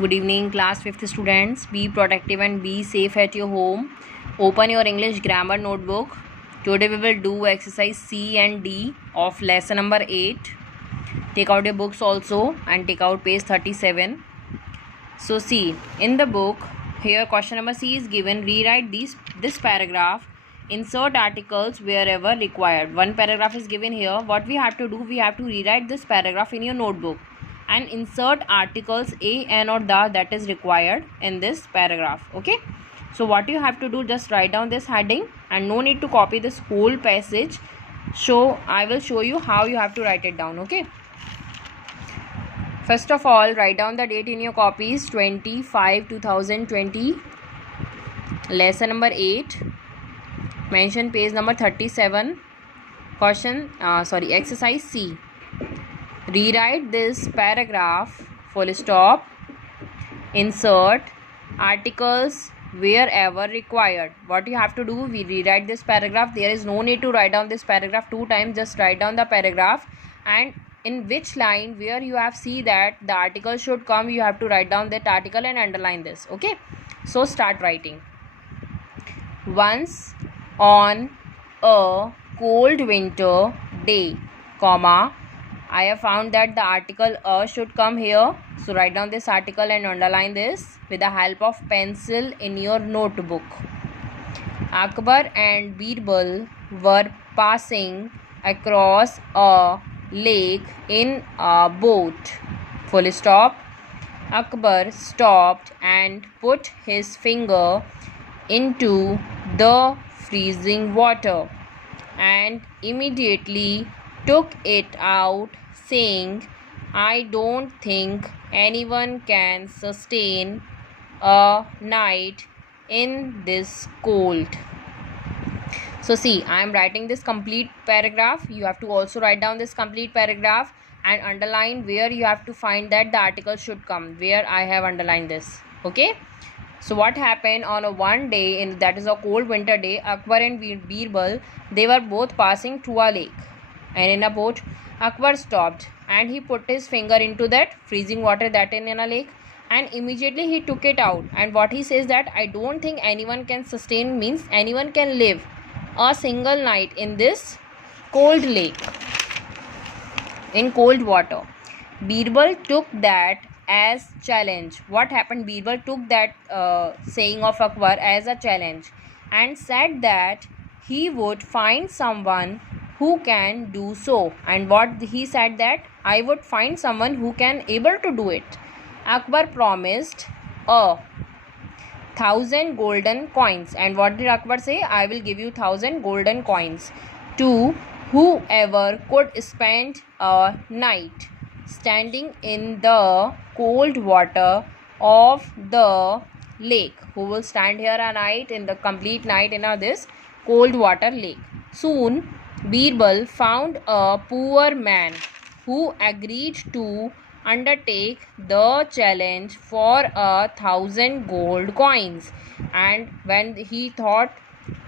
Good evening, class 5th students. Be protective and be safe at your home. Open your English grammar notebook. Today we will do exercise C and D of lesson number 8. Take out your books also and take out page 37. So see, in the book, here question number C is given. Rewrite this paragraph. Insert articles wherever required. One paragraph is given here. What we have to do, we have to rewrite this paragraph in your notebook and insert articles a, an or the that is required in this paragraph. Okay, so what you have to do, just write down this heading and no need to copy this whole passage. So I will show you how you have to write it down. Okay, first of all, write down the date in your copies. 25/2020, lesson number 8. Mention page number 37. Exercise C. Rewrite this paragraph, full stop. Insert articles wherever required. What you have to do, we rewrite this paragraph. There is no need to write down this paragraph 2 times. Just write down the paragraph, and in which line where you have see that the article should come, you have to write down that article and underline this. Okay, so start writing. Once on a cold winter day, comma, I have found that the article a should come here. So write down this article and underline this with the help of pencil in your notebook. Akbar and Birbal were passing across a lake in a boat. Full stop. Akbar stopped and put his finger into the freezing water and immediately took it out, saying, I don't think anyone can sustain a night in this cold. So see, I am writing this complete paragraph. You have to also write down this complete paragraph and underline where you have to find that the article should come, where I have underlined this. Okay, so what happened on a one day, that is a cold winter day, Akbar and Birbal, they were both passing through a lake, and in a boat, Akbar stopped and he put his finger into that freezing water that in a lake, and immediately he took it out. And what he says that I don't think anyone can sustain, means anyone can live a single night in this cold lake, in cold water. Birbal took that as challenge. What happened? Birbal took that saying of Akbar as a challenge and said that he would find someone who can do so. And what he said, that I would find someone who can able to do it. Akbar promised 1,000 golden coins. And what did Akbar say? I will give you 1,000 golden coins to whoever could spend a night standing in the cold water of the lake. Who will stand here a night, in the complete night in this cold water lake. Soon Birbal found a poor man who agreed to undertake the challenge for 1,000 gold coins. And when he thought,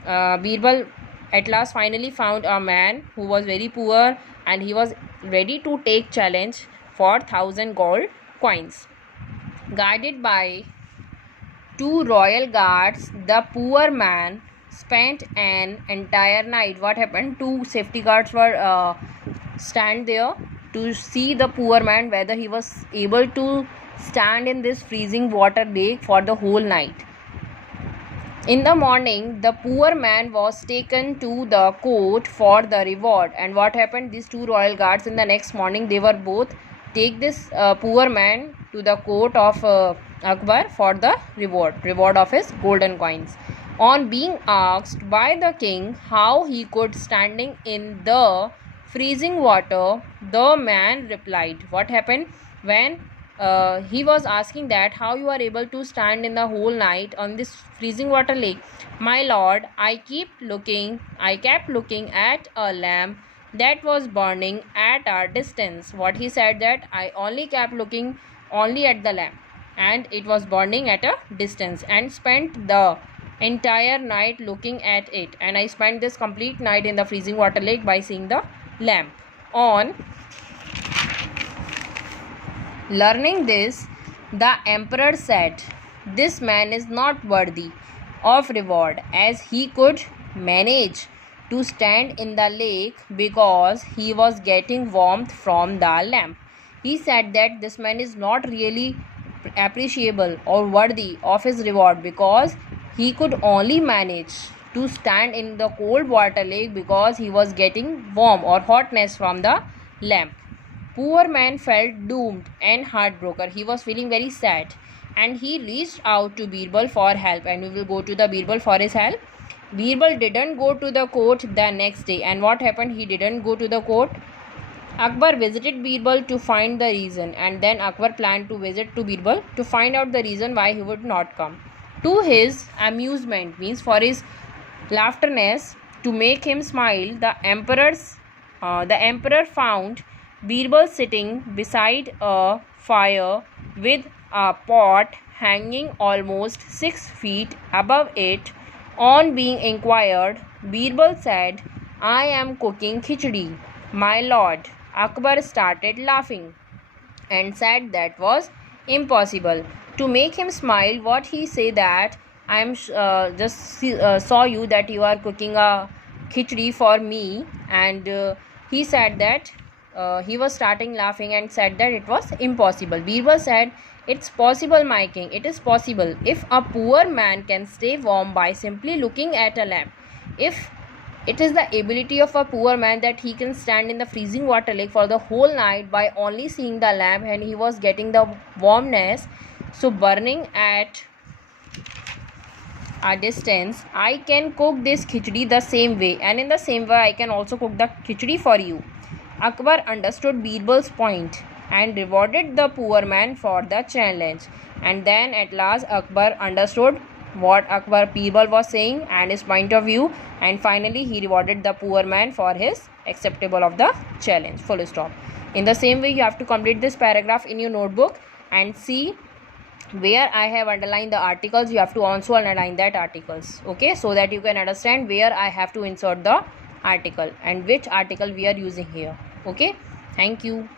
Birbal at last finally found a man who was very poor and he was ready to take challenge for 1,000 gold coins. Guided by 2 royal guards, the poor man spent an entire night. What happened? 2 safety guards were stand there to see the poor man whether he was able to stand in this freezing water lake for the whole night. In the morning, the poor man was taken to the court for the reward. And what happened? These 2 royal guards, in the next morning, they were both take this poor man to the court of Akbar for the reward of his golden coins. On being asked by the king how he could standing in the freezing water, the man replied. What happened? When he was asking that how you are able to stand in the whole night on this freezing water lake. My lord, I kept looking at a lamp that was burning at a distance. What he said, that I only kept looking only at the lamp and it was burning at a distance, and spent the entire night looking at it. And I spent this complete night in the freezing water lake by seeing the lamp. On learning this, The emperor said, "This man is not worthy of reward, as he could manage to stand in the lake because he was getting warmth from the lamp." He said that this man is not really appreciable or worthy of his reward because he could only manage to stand in the cold water lake because he was getting warm or hotness from the lamp. Poor man felt doomed and heartbroken. He was feeling very sad and he reached out to Birbal for help, and we will go to the Birbal for his help. Birbal didn't go to the court the next day, and what happened? He didn't go to the court. Akbar visited Birbal to find the reason, and then Akbar planned to visit to Birbal to find out the reason why he would not come. To his amusement, means for his laughterness, to make him smile, the emperor found Birbal sitting beside a fire with a pot hanging almost 6 feet above it. On being inquired, Birbal said, "I am cooking khichdi, my lord." Akbar started laughing and said that was impossible. To make him smile, what he said that I am saw you that you are cooking a khichdi for me, and he said that he was starting laughing and said that it was impossible. Birbal said, "It's possible, my king. It is possible. If a poor man can stay warm by simply looking at a lamp, if it is the ability of a poor man that he can stand in the freezing water lake for the whole night by only seeing the lamp, and he was getting the warmness, so burning at a distance, I can cook this khichdi the same way, and in the same way I can also cook the khichdi for you." Akbar understood Birbal's point and rewarded the poor man for the challenge. And then at last Akbar understood what Birbal was saying and his point of view, and finally he rewarded the poor man for his acceptable of the challenge. Full stop. In the same way, you have to complete this paragraph in your notebook and see where I have underlined the articles. You have to also underline that articles, okay, so that you can understand where I have to insert the article and which article we are using here. Okay, thank you.